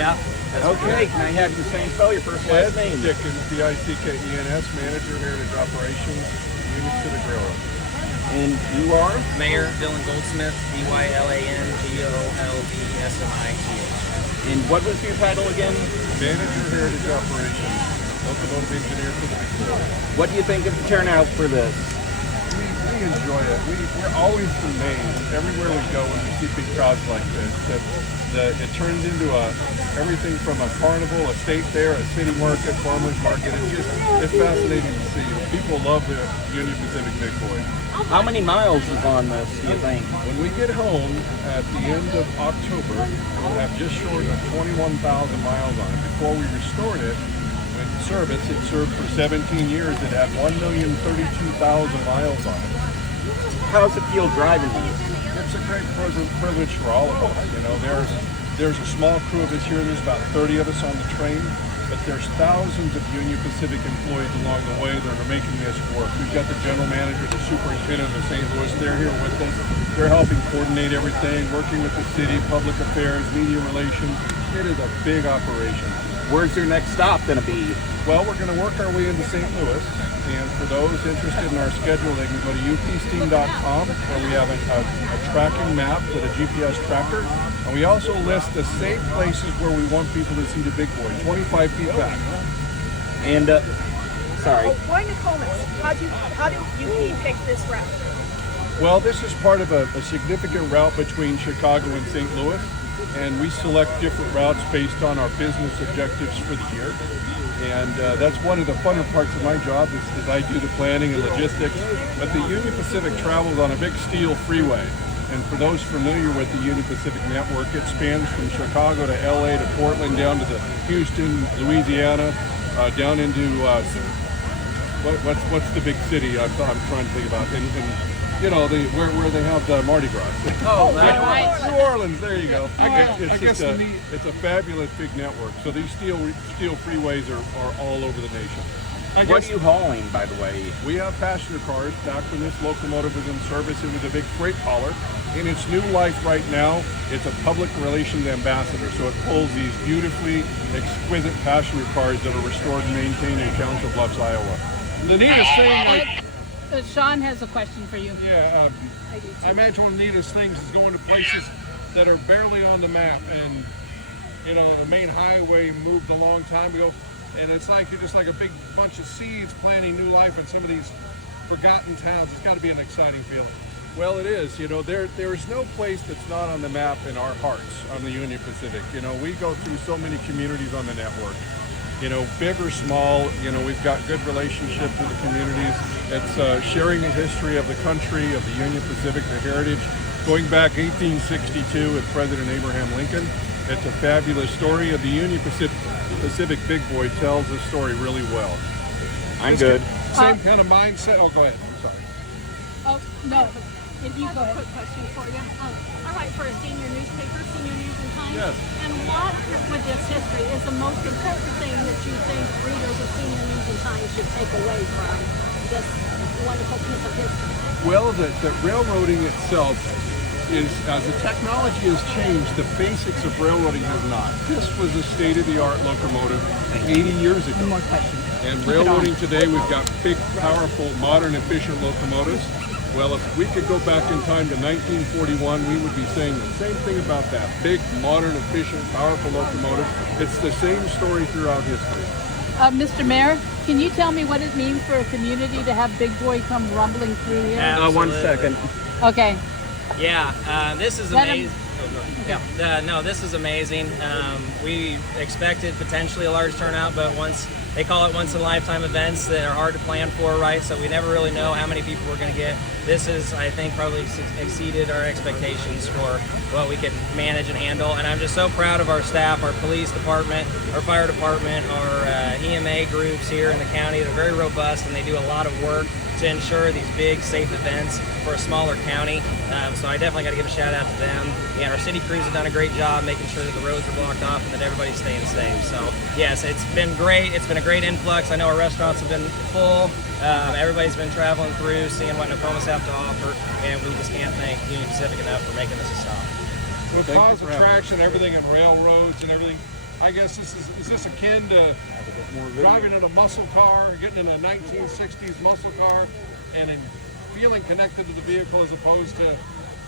Yeah. Okay, can I have you spell your first last Ed name? Dickens, Dickens, Manager, Heritage Operations, Union Pacific Railroad. And you are? Mayor Dylan Goldsmith, DYLANGOLDSMITH. And what was your title again? Manager, Heritage Operations, locomotive engineer for the Big Boy. What do you think of the turnout for this? We enjoy it. We're always amazed everywhere we go when we see big crowds like this. That it turns into everything from a carnival, a state fair, a city market, farmers market. It's fascinating to see. People love the Union Pacific Big Boy. How many miles is on this, do you think? When we get home at the end of October, we'll have just short of 21,000 miles on it. Before we restored it with service, it served for 17 years. It had 1,032,000 miles on it. How's it feel driving these? It's a great privilege for all of us. You know, there's a small crew of us here. There's about 30 of us on the train, but there's thousands of Union Pacific employees along the way that are making this work. We've got the general manager, the superintendent of St. Louis. They're here with us. They're helping coordinate everything, working with the city, public affairs, media relations. It is a big operation. Where's your next stop going to be? Well, we're going to work our way into St. Louis, and for those interested in our schedule, they can go to upsteam.com, where we have a tracking map with a GPS tracker, and we also list the safe places where we want people to see the Big Boy, 25 feet back. And, sorry. Why Nomomis? How do you pick this route? Well, this is part of a significant route between Chicago and St. Louis, and we select different routes based on our business objectives for the year. And that's one of the funner parts of my job is I do the planning and logistics. But the Union Pacific travels on a big steel freeway. And for those familiar with the Union Pacific network, it spans from Chicago to LA to Portland, down to the Houston, Louisiana, down into what's the big city I'm trying to think about. And you know, where they have the Mardi Gras. Oh, that's right. New Orleans, there you go. It's a fabulous big network. So these steel freeways are all over the nation. What are you hauling, by the way? We have passenger cars. Back when this locomotive was in service, it was a big freight hauler. In its new life right now, it's a public relations ambassador. So it pulls these beautifully exquisite passenger cars that are restored and maintained in Council Bluffs, Iowa. The neatest thing, Sean has a question for you. yeah, I imagine one of the neatest things is going to places that are barely on the map, and you know, the main highway moved a long time ago, and it's like you're just like a big bunch of seeds planting new life in some of these forgotten towns. It's got to be an exciting feeling. Well, it is. You know, there is no place that's not on the map in our hearts on the Union Pacific. You know, we go through so many communities on the network. You know, big or small, you know, we've got good relationships with the communities. It's sharing the history of the country, of the Union Pacific, the heritage, going back 1862 with President Abraham Lincoln. It's a fabulous story of the Union Pacific Big Boy tells the story really well. I'm good. Same kind of mindset. Oh, go ahead. I'm sorry. Oh, no. If you I go have a ahead. quick question for you. I write for a senior newspaper, Senior News and Times. Yes. And what, with this history, is the most important thing that you think readers of Senior News and Times should take away from this wonderful piece of history? Well, the railroading itself is, as the technology has changed, the basics of railroading has not. This was a state-of-the-art locomotive 80 years ago. One more question. And railroading today, we've got big, powerful, modern, efficient locomotives. Well, if we could go back in time to 1941, we would be saying the same thing about that. Big, modern, efficient, powerful locomotive. It's the same story throughout history. Mr. Mayor, can you tell me what it means for a community to have Big Boy come rumbling through here? One second. Okay. Yeah, this is Let him- amazing. No, this is amazing. We expected potentially a large turnout, but they call it once-in-a-lifetime events that are hard to plan for, right? So we never really know how many people we're going to get. This is, I think, probably exceeded our expectations for what we could manage and handle. And I'm just so proud of our staff, our police department, our fire department, our EMA groups here in the county. They're very robust, and they do a lot of work to ensure these big, safe events for a smaller county. So I definitely got to give a shout out to them. And our city crews have done a great job making sure that the roads are blocked off and that everybody's staying safe. So yes, it's been great. It's been a great influx. I know our restaurants have been full. Everybody's been traveling through, seeing what Nomomis have to offer, and we just can't thank Union Pacific enough for making this a stop. With cause attraction, everything in railroads and everything, I guess is this akin to driving in a muscle car, getting in a 1960s muscle car, and then feeling connected to the vehicle as opposed to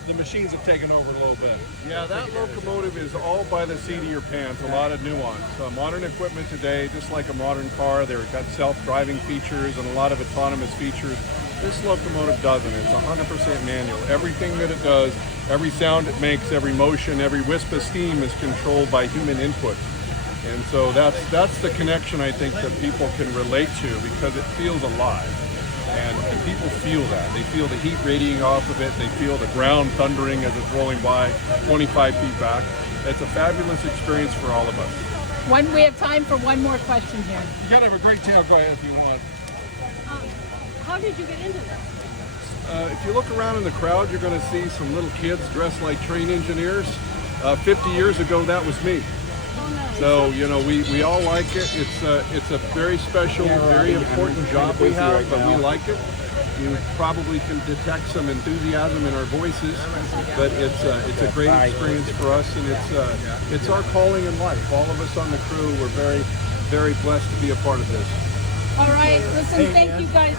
the machines have taken over a little bit. Yeah, that locomotive is all by the seat of your pants, a lot of nuance. Modern equipment today, just like a modern car, they've got self-driving features and a lot of autonomous features. This locomotive doesn't. It's 100% manual. Everything that it does, every sound it makes, every motion, every wisp of steam is controlled by human input. And so that's the connection I think that people can relate to because it feels alive. And people feel that. They feel the heat radiating off of it. They feel the ground thundering as it's rolling by 25 feet back. It's a fabulous experience for all of us. We have time for one more question here. You gotta have a great tail go ahead if you want. How did you get into this? If you look around in the crowd, you're going to see some little kids dressed like train engineers. 50 years ago, that was me. Oh, nice. So, you know, we all like it. It's a very special, very important job we have, but we like it. You probably can detect some enthusiasm in our voices, but it's a great experience for us, and it's our calling in life. All of us on the crew, we're very, very blessed to be a part of this. All right, listen, thank you guys.